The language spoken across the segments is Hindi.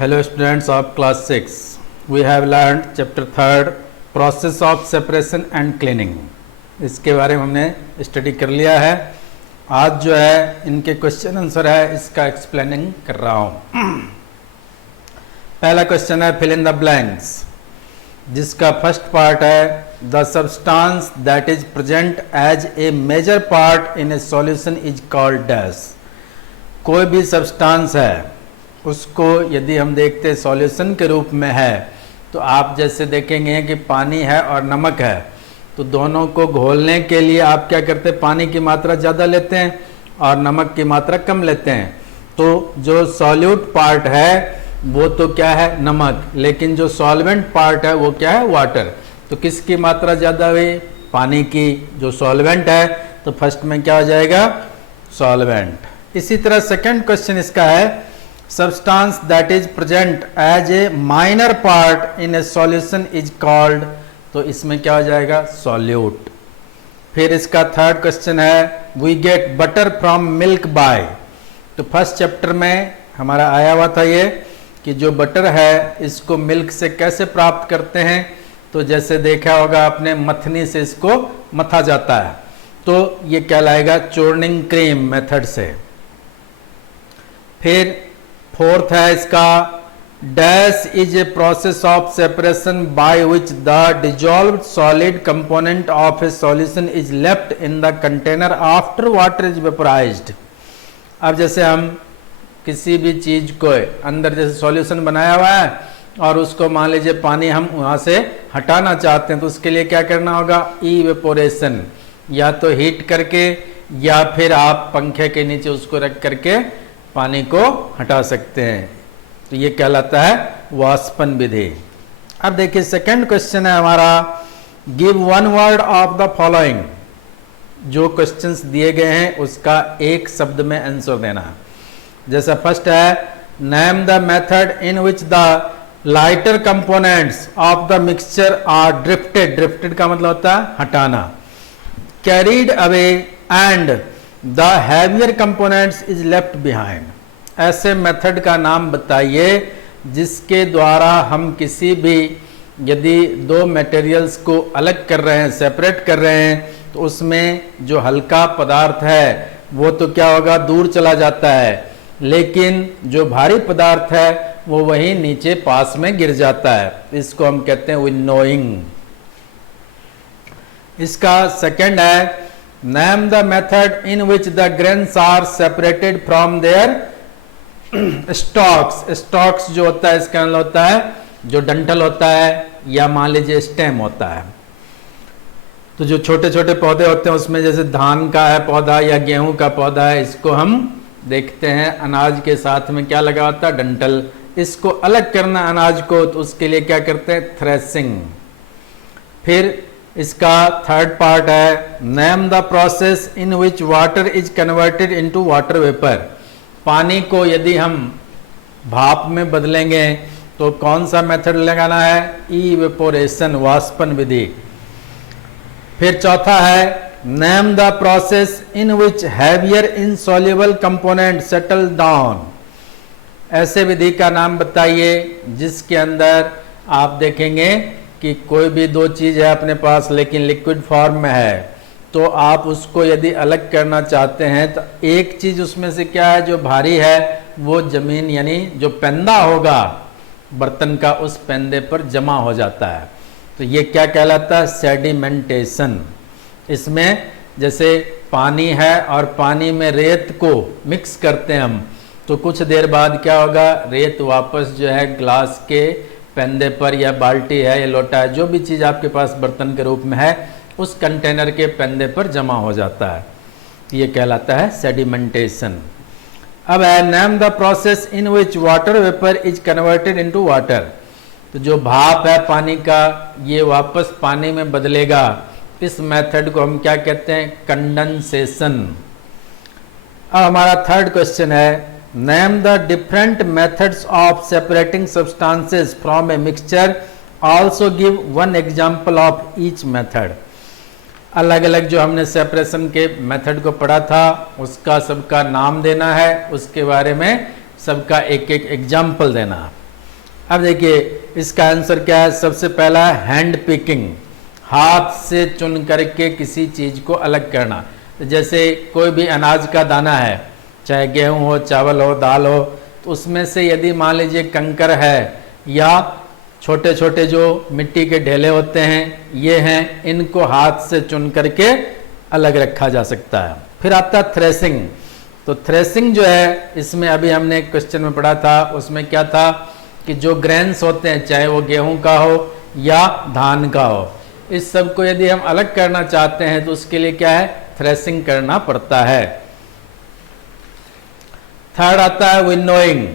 Hello students of class 6. We have learned chapter 3rd process of separation and cleaning. इसके बारे में हमने स्टडी कर लिया है. आज जो है इनके क्वेश्चन आंसर है इसका एक्सप्लेनिंग कर रहा हूँ. पहला क्वेश्चन है फिल इन द ब्लैंक्स, जिसका फर्स्ट पार्ट है the substance that is present as a major part in a solution is called dash. कोई भी सब्सटेंस है उसको यदि हम देखते सॉल्यूशन के रूप में है तो आप जैसे देखेंगे कि पानी है और नमक है, तो दोनों को घोलने के लिए आप क्या करते हैं, पानी की मात्रा ज़्यादा लेते हैं और नमक की मात्रा कम लेते हैं. तो जो सॉल्यूट पार्ट है वो तो क्या है नमक, लेकिन जो सॉल्वेंट पार्ट है वो क्या है वाटर. तो किसकी मात्रा ज़्यादा हुई, पानी की. जो सॉल्वेंट है तो फर्स्ट में क्या हो जाएगा सॉल्वेंट. इसी तरह सेकंड क्वेश्चन इसका है substance that is present as a minor part in a solution is called, तो इसमें क्या हो जाएगा solute. फिर इसका थर्ड क्वेश्चन है we get butter from milk by. तो फर्स्ट चैप्टर में हमारा आया हुआ था ये कि जो बटर है इसको मिल्क से कैसे प्राप्त करते हैं. तो जैसे देखा होगा आपने मथनी से इसको मथा जाता है, तो ये कहलाएगा चूर्निंग क्रीम मेथड से. फिर फोर्थ है इसका dash is a process of separation by which the dissolved solid component of a solution is left in the container after water is vaporised. अब जैसे हम किसी भी चीज को अंदर जैसे सॉल्यूशन बनाया हुआ है और उसको मान लीजिए पानी हम वहां से हटाना चाहते हैं, तो उसके लिए क्या करना होगा इवेपोरेशन, या तो हीट करके या फिर आप पंखे के नीचे उसको रख करके पानी को हटा सकते हैं. तो ये कहलाता है वाष्पन विधि. अब देखिए सेकंड क्वेश्चन है हमारा give one word of the following. जो क्वेश्चंस दिए गए हैं उसका एक शब्द में आंसर देना. जैसा फर्स्ट है name the method in which the lighter components of the mixture are drifted. Drifted का मतलब होता है हटाना. Carried away and the heavier components is left behind. ऐसे मेथड का नाम बताइए जिसके द्वारा हम किसी भी यदि दो मटेरियल्स को अलग कर रहे हैं, सेपरेट कर रहे हैं, तो उसमें जो हल्का पदार्थ है वो तो क्या होगा दूर चला जाता है, लेकिन जो भारी पदार्थ है वो वहीं नीचे पास में गिर जाता है. इसको हम कहते हैं विनोइंग. इसका सेकंड है Name the method in which the grains are separated from their stalks. Stalks जो होता है इसका मतलब होता है जो डंठल होता है या मान लीजिए स्टेम होता है. तो जो छोटे छोटे पौधे होते हैं उसमें जैसे धान का है पौधा या गेहूं का पौधा है, इसको हम देखते हैं अनाज के साथ में क्या लगा होता है डंठल. इसको अलग करना अनाज को, तो उसके लिए क्या करते हैं थ्रेसिंग. फिर इसका थर्ड पार्ट है name the process in which water is converted into water vapour. पानी को यदि हम भाप में बदलेंगे तो कौन सा मेथड लगाना है इवेपोरेशन, वाष्पन विधि. फिर चौथा है name the process in which heavier insoluble component settle down. ऐसे विधि का नाम बताइए जिसके अंदर आप देखेंगे कि कोई भी दो चीज है अपने पास लेकिन लिक्विड फॉर्म में है, तो आप उसको यदि अलग करना चाहते हैं तो एक चीज उसमें से क्या है जो भारी है वो जमीन यानी जो पेंदा होगा बर्तन का उस पेंदे पर जमा हो जाता है. तो ये क्या कहलाता है सेडिमेंटेशन. इसमें जैसे पानी है और पानी में रेत को मिक्स करते हैं हम, तो कुछ देर बाद क्या होगा रेत वापस जो है ग्लास के पेंदे पर या बाल्टी है या लोटा है, जो भी चीज़ आपके पास बर्तन के रूप में है उस कंटेनर के पेंदे पर जमा हो जाता है. ये कहलाता है सेडिमेंटेशन. अब है name the process in which water vapour is converted into water. तो जो भाप है पानी का ये वापस पानी में बदलेगा. इस मेथड को हम क्या कहते हैं कंडेंसेशन. अब हमारा थर्ड क्वेश्चन है Name the different methods of separating substances from a mixture. Also give one example of each method. अलग अलग जो हमने सेपरेशन के मेथड को पढ़ा था उसका सबका नाम देना है, उसके बारे में सबका एक एक एग्जाम्पल देना. अब देखिए इसका आंसर क्या है, सबसे पहला हैंड पिकिंग, हाथ से चुन करके किसी चीज को अलग करना। तो जैसे कोई भी अनाज का दाना है, चाहे गेहूं हो, चावल हो, दाल हो, तो उसमें से यदि मान लीजिए कंकर है या छोटे छोटे जो मिट्टी के ढेले होते हैं ये हैं, इनको हाथ से चुन करके अलग रखा जा सकता है। फिर आता है थ्रेसिंग। तो थ्रेसिंग जो है, इसमें अभी हमने क्वेश्चन में पढ़ा था, उसमें क्या था कि जो ग्रेन्स होते हैं, चाहे वो गेहूं का हो या धान का हो, इस सब को यदि हम अलग करना चाहते हैं तो उसके लिए क्या है, थ्रेसिंग करना पड़ता है। थर्ड आता है विनोइंग।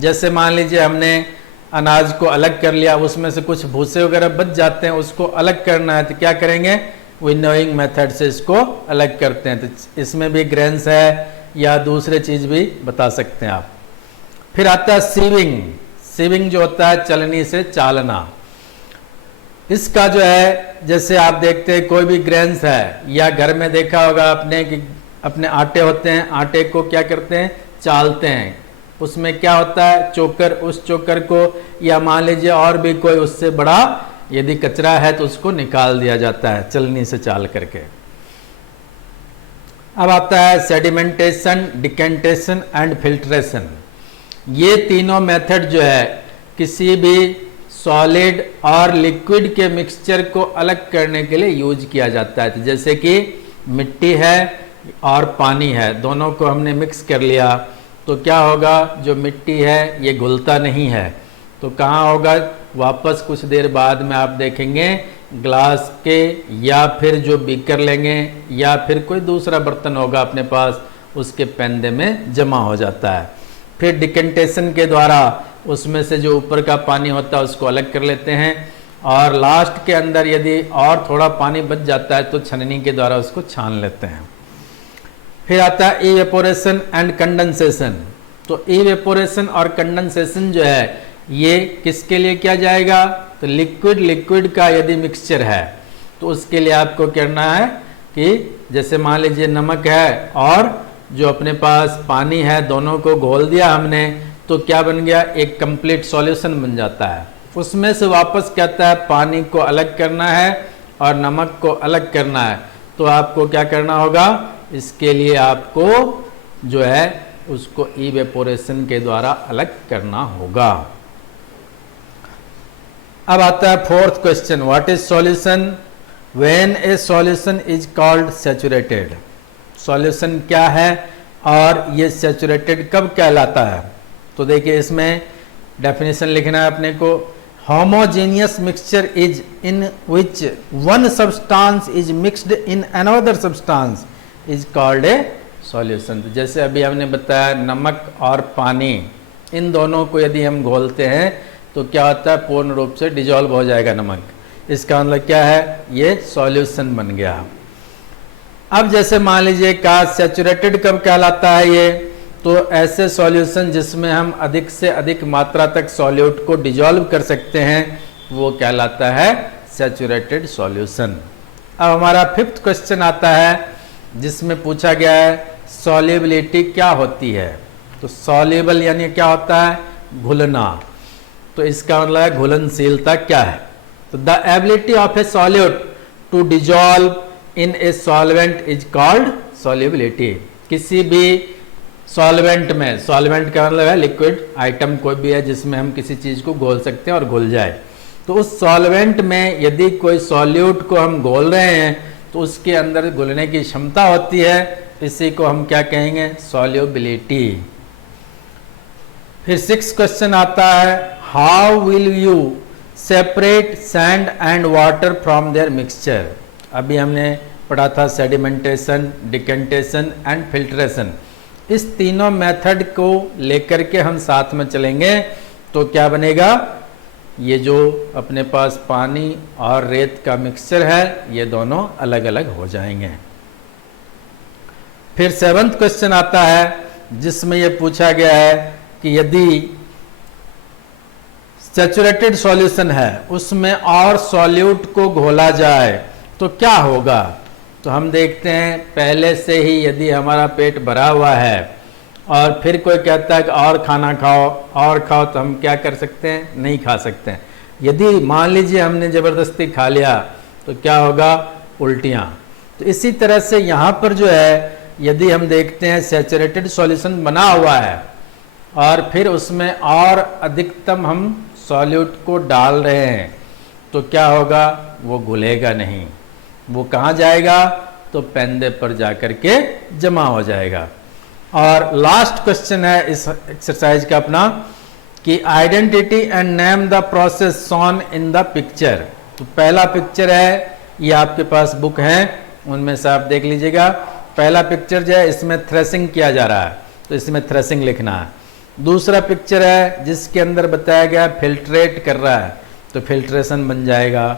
जैसे मान लीजिए हमने अनाज को अलग कर लिया, उसमें से कुछ भूसे वगैरह बच जाते हैं, उसको अलग करना है तो क्या करेंगे, विनोइंग मेथड से इसको अलग करते हैं। तो इसमें भी ग्रेन्स है या दूसरे चीज भी बता सकते हैं आप। फिर आता है सीविंग। सीविंग जो होता है चलनी से चालना। इसका जो है, जैसे आप देखते हैं कोई भी ग्रेन्स है या घर में देखा होगा आपने कि अपने आटे होते हैं, आटे को क्या करते हैं, चालते हैं। उसमें क्या होता है, चोकर, उस चोकर को या मान लीजिए और भी कोई उससे बड़ा यदि कचरा है तो उसको निकाल दिया जाता है चलनी से चाल करके। अब आता है सेडिमेंटेशन, डिकेंटेशन एंड फिल्ट्रेशन। ये तीनों मेथड जो है किसी भी सॉलिड और लिक्विड के मिक्सचर को अलग करने के लिए यूज किया जाता है। तो जैसे कि मिट्टी है और पानी है, दोनों को हमने मिक्स कर लिया तो क्या होगा, जो मिट्टी है ये घुलता नहीं है, तो कहाँ होगा, वापस कुछ देर बाद में आप देखेंगे ग्लास के या फिर जो बीकर लेंगे या फिर कोई दूसरा बर्तन होगा अपने पास, उसके पेंदे में जमा हो जाता है। फिर डिकेंटेशन के द्वारा उसमें से जो ऊपर का पानी होता है उसको अलग कर लेते हैं, और लास्ट के अंदर यदि और थोड़ा पानी बच जाता है तो छननी के द्वारा उसको छान लेते हैं। फिर आता है इवेपोरेशन एंड कंडेंसेशन। तो इवेपोरेशन और कंडेंसेशन जो है ये किसके लिए किया जाएगा, तो लिक्विड का यदि मिक्सचर है तो उसके लिए आपको करना है कि जैसे मान लीजिए नमक है और जो अपने पास पानी है, दोनों को घोल दिया हमने, तो क्या बन गया, एक कंप्लीट सॉल्यूशन बन जाता है। उसमें से वापस कहता है पानी को अलग करना है और नमक को अलग करना है, तो आपको क्या करना होगा, इसके लिए आपको जो है उसको इवेपोरेशन के द्वारा अलग करना होगा। अब आता है fourth question, what is solution when A solution is called saturated. Solution क्या है और ये सैचुरेटेड कब कहलाता है। तो देखिए इसमें डेफिनेशन लिखना है अपने को, homogeneous mixture is in which one substance is mixed in another substance is called a solution. जैसे अभी हमने बताया नमक और पानी, इन दोनों को यदि हम घोलते हैं तो क्या होता है, पूर्ण रूप से डिजॉल्व हो जाएगा नमक। इसका मतलब क्या है, ये सॉल्यूशन बन गया। अब जैसे मान लीजिए का सैचुरेटेड कब कहलाता है ये, तो ऐसे सॉल्यूशन जिसमें हम अधिक से अधिक मात्रा तक सॉल्यूट को डिजॉल्व कर सकते हैं वो कहलाता है सैचुरेटेड सॉल्यूशन। अब हमारा फिफ्थ क्वेश्चन आता है जिसमें पूछा गया है सॉल्युबिलिटी क्या होती है। तो सॉल्युबल यानी क्या होता है, घुलना। तो इसका मतलब है घुलनशीलता क्या है। तो the ability of a solute to dissolve in a solvent is called solubility. किसी भी सॉल्वेंट में, सॉल्वेंट का मतलब है लिक्विड आइटम कोई भी है जिसमें हम किसी चीज को घोल सकते हैं और घुल जाए, तो उस सॉल्वेंट में यदि कोई सॉल्यूट को हम घोल रहे हैं तो उसके अंदर घुलने की क्षमता होती है, इसी को हम क्या कहेंगे, सॉल्युबिलिटी। फिर सिक्स्थ क्वेश्चन आता है, how will you separate sand and water from their mixture. अभी हमने पढ़ा था सेडिमेंटेशन, डिकेंटेशन एंड फिल्ट्रेशन। इस तीनों मेथड को लेकर के हम साथ में चलेंगे तो क्या बनेगा, ये जो अपने पास पानी और रेत का मिक्सचर है ये दोनों अलग अलग हो जाएंगे। फिर सेवंथ क्वेश्चन आता है जिसमें यह पूछा गया है कि यदि सैचुरेटेड सॉल्यूशन है उसमें और सॉल्यूट को घोला जाए तो क्या होगा। तो हम देखते हैं पहले से ही यदि हमारा पेट भरा हुआ है और फिर कोई कहता है कि और खाना खाओ और खाओ, तो हम क्या कर सकते हैं? नहीं खा सकते हैं। यदि मान लीजिए हमने ज़बरदस्ती खा लिया तो क्या होगा? उल्टियाँ। तो इसी तरह से यहाँ पर जो है यदि हम देखते हैं सैचुरेटेड सॉल्यूशन बना हुआ है और फिर उसमें और अधिकतम हम सॉल्यूट को डाल रहे हैं तो क्या होगा? वो घुलेगा नहीं, वो कहाँ जाएगा? तो पेंदे पर जाकर के जमा हो जाएगा। और लास्ट क्वेश्चन है इस एक्सरसाइज का अपना कि identity and name the process shown in the picture. तो पहला पिक्चर है, ये आपके पास बुक है उनमें से आप देख लीजिएगा। पहला पिक्चर जो है इसमें थ्रेसिंग किया जा रहा है, तो इसमें थ्रेसिंग लिखना है। दूसरा पिक्चर है जिसके अंदर बताया गया फिल्ट्रेट कर रहा है, तो फिल्ट्रेशन बन जाएगा।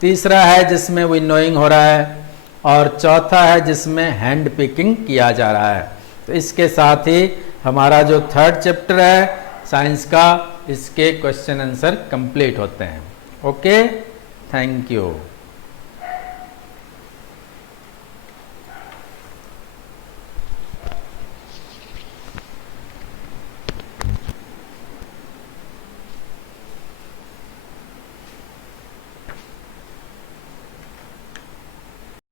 तीसरा है जिसमें विनोइंग हो रहा है, और चौथा है जिसमें हैंड पिकिंग किया जा रहा है। तो इसके साथ ही हमारा जो थर्ड चैप्टर है साइंस का, इसके क्वेश्चन आंसर कंप्लीट होते हैं। Okay, thank you.